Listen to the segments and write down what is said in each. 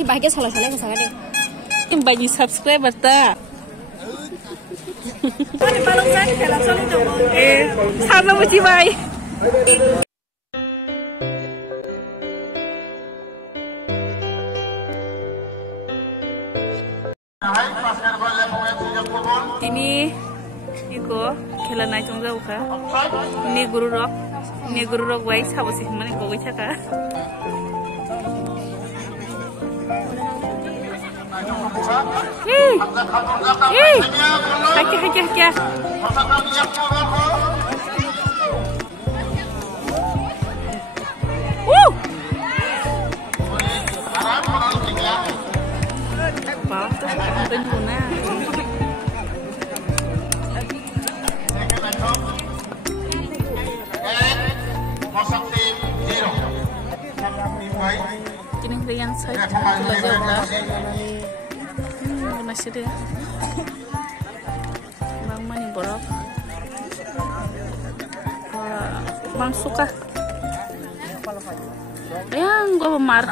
ri bahage salai salai kesana deh. Bagi subscriber ta. Sana muci bai. Ini iko khela nai chong jau kha. Ni guru rok bai sabosi mane bogoi thaka. Haki. Wow, terus guna. Kini rian saya belajar lah. Masih deh. Bang mani borok. Bang suka. Yang gua pemar.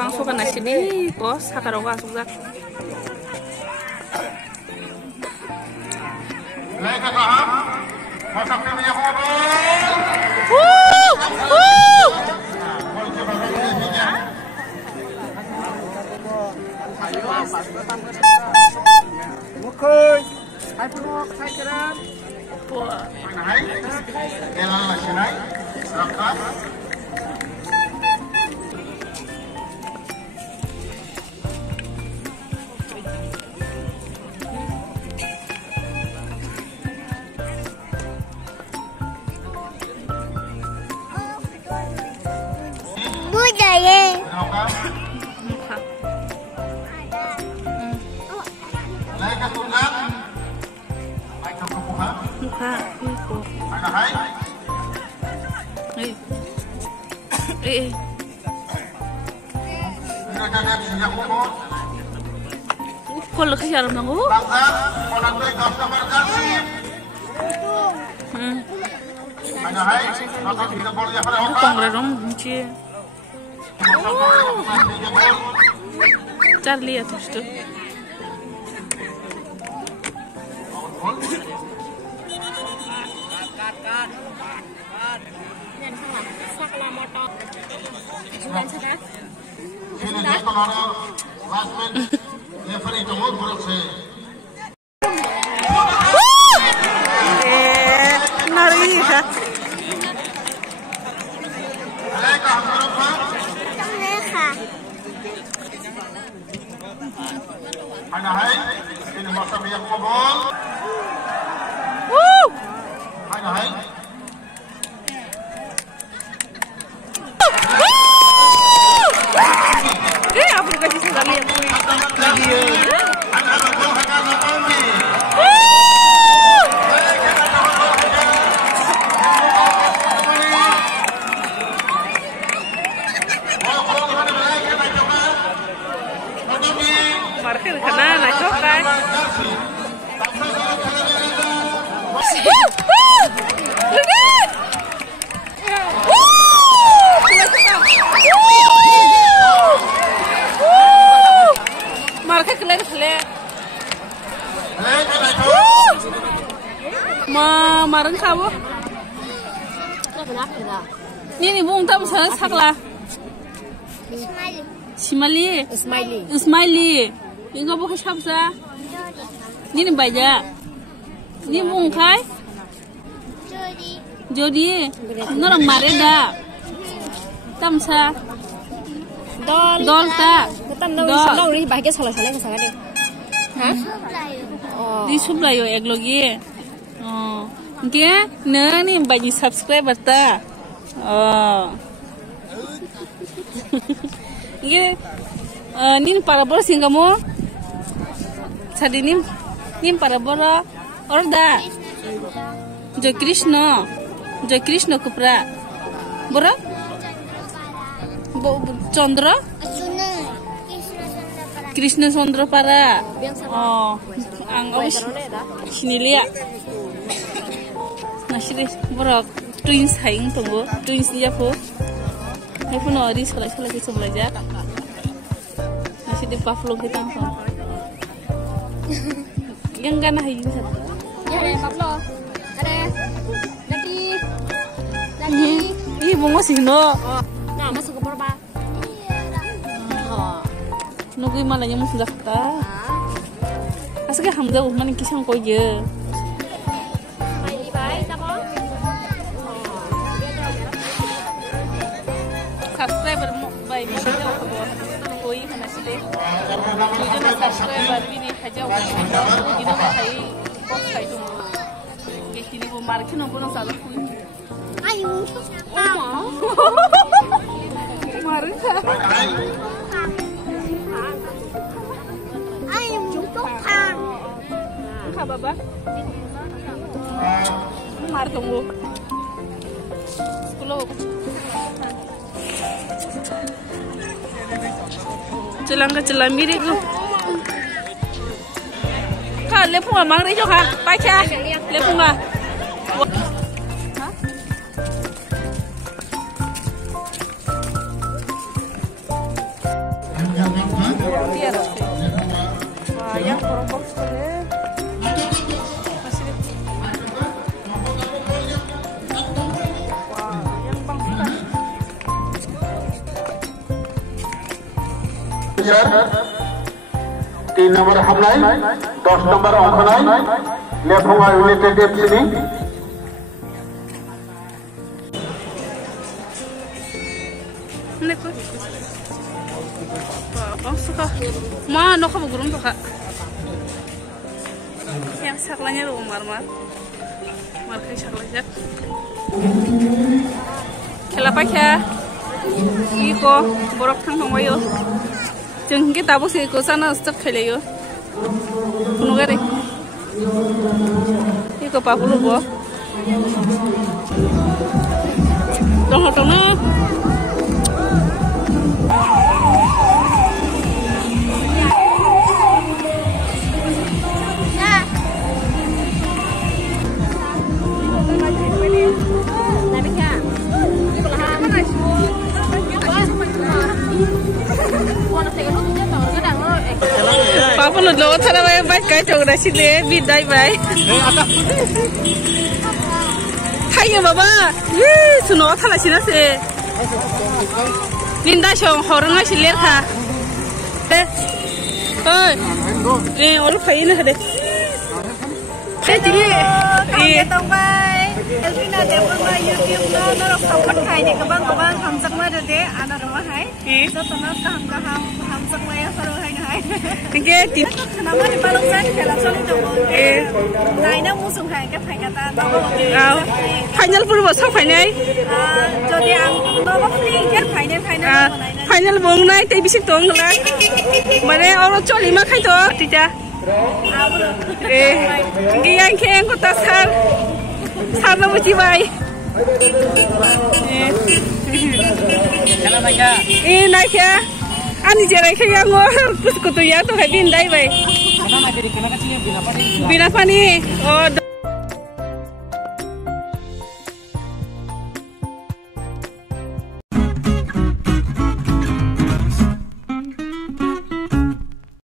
Bang suka nasi deh. Kos hakaroga suka. Mukul, hai penok, hai keran. Mana hai? Jalan lagi naik, serangkat. Budaya. Muka, iko. Kalau kejar nanggu. Kongresom muci. Charlie atas tu. Market kana na chokai. Market kele kele. Marang kamu. Ni bung tam sana sakla. Ismaili. Ingat bukan siapa? Ini baca. Ini mungkai. Jodi. Orang mareda. Tamsa. Dol ta. Dol ri bahage salai salai kesana deh. Hah? Di subrayo eglogi. Oh. Oke, nah nih bagi subscriber ta. Oh. Ini para bor singkamu. Tadi nim para bor orda. Joy Krishna Kupra. Bora? Chandra? Krishna Chandra para. Oh, anggap sini lihat. Nasi bora twins haing tunggu twins dia pun. Hai pun ori sekolah kita belajar. sini Pavlov kita langsung. Yang kan hayu satu. Ya ada Pavlov. Ada. Dadi. Ih, bunga sih no. Nah, masuk ke berapa? Nunggu malahnya musuh daftar. Asal kan hamzah mana kisah kau je. Subscriber by video koi kana sile. Video na subscriber bini hajau. Video na hai box hai tu. Ye kini ko market no bono sala kui. Ayu. Maru. Ayu jumpa ang. Kha baba. Mar tunggu. Sekolah. Celang mirip lu. Kak, lepung amang rejo kak, baca. Lepung ah. Yang korobok sekali. तीन नंबर हमलाई 10 नंबर अंकनाई लेफुंगा United FC Neko. Wah, suka. Ma, no kamu gurung tuh kak. Yang saklanya lu mar-mar. Markai saklanya. Kelapa ya? Iko, borok tang wayo. Jeng kita bos iko sana stok kheleyo. Kuno gare. Iko papulu bo. Tong na. Papa lu lo thara bai bai kai chok ra sile bi dai bai. Hayo baba. Suno thala sina se. Linda shong horanga sile kha. Oi. Olu phai na hade. Tong bai. Elvina Deborma YouTube no norok support khai ni kabang hamsak ma de ana ro hai. So tono kaham hamsak ma ya saro hai hai. Ke ti Nama di Palung San khela soli to. Nai na musung hai ke phai kata to. Final purbo so phai nai. Jodi ang to ba phai ke phai na. Final bong nai te bisik tong la. Mane oro choli ma khai to tita. Yang keng ko ta sar. Sar na buji bai. Nai kya. Ani jerai kaya ngo kutu ya to hai bin dai bai. Bina pani. Oh.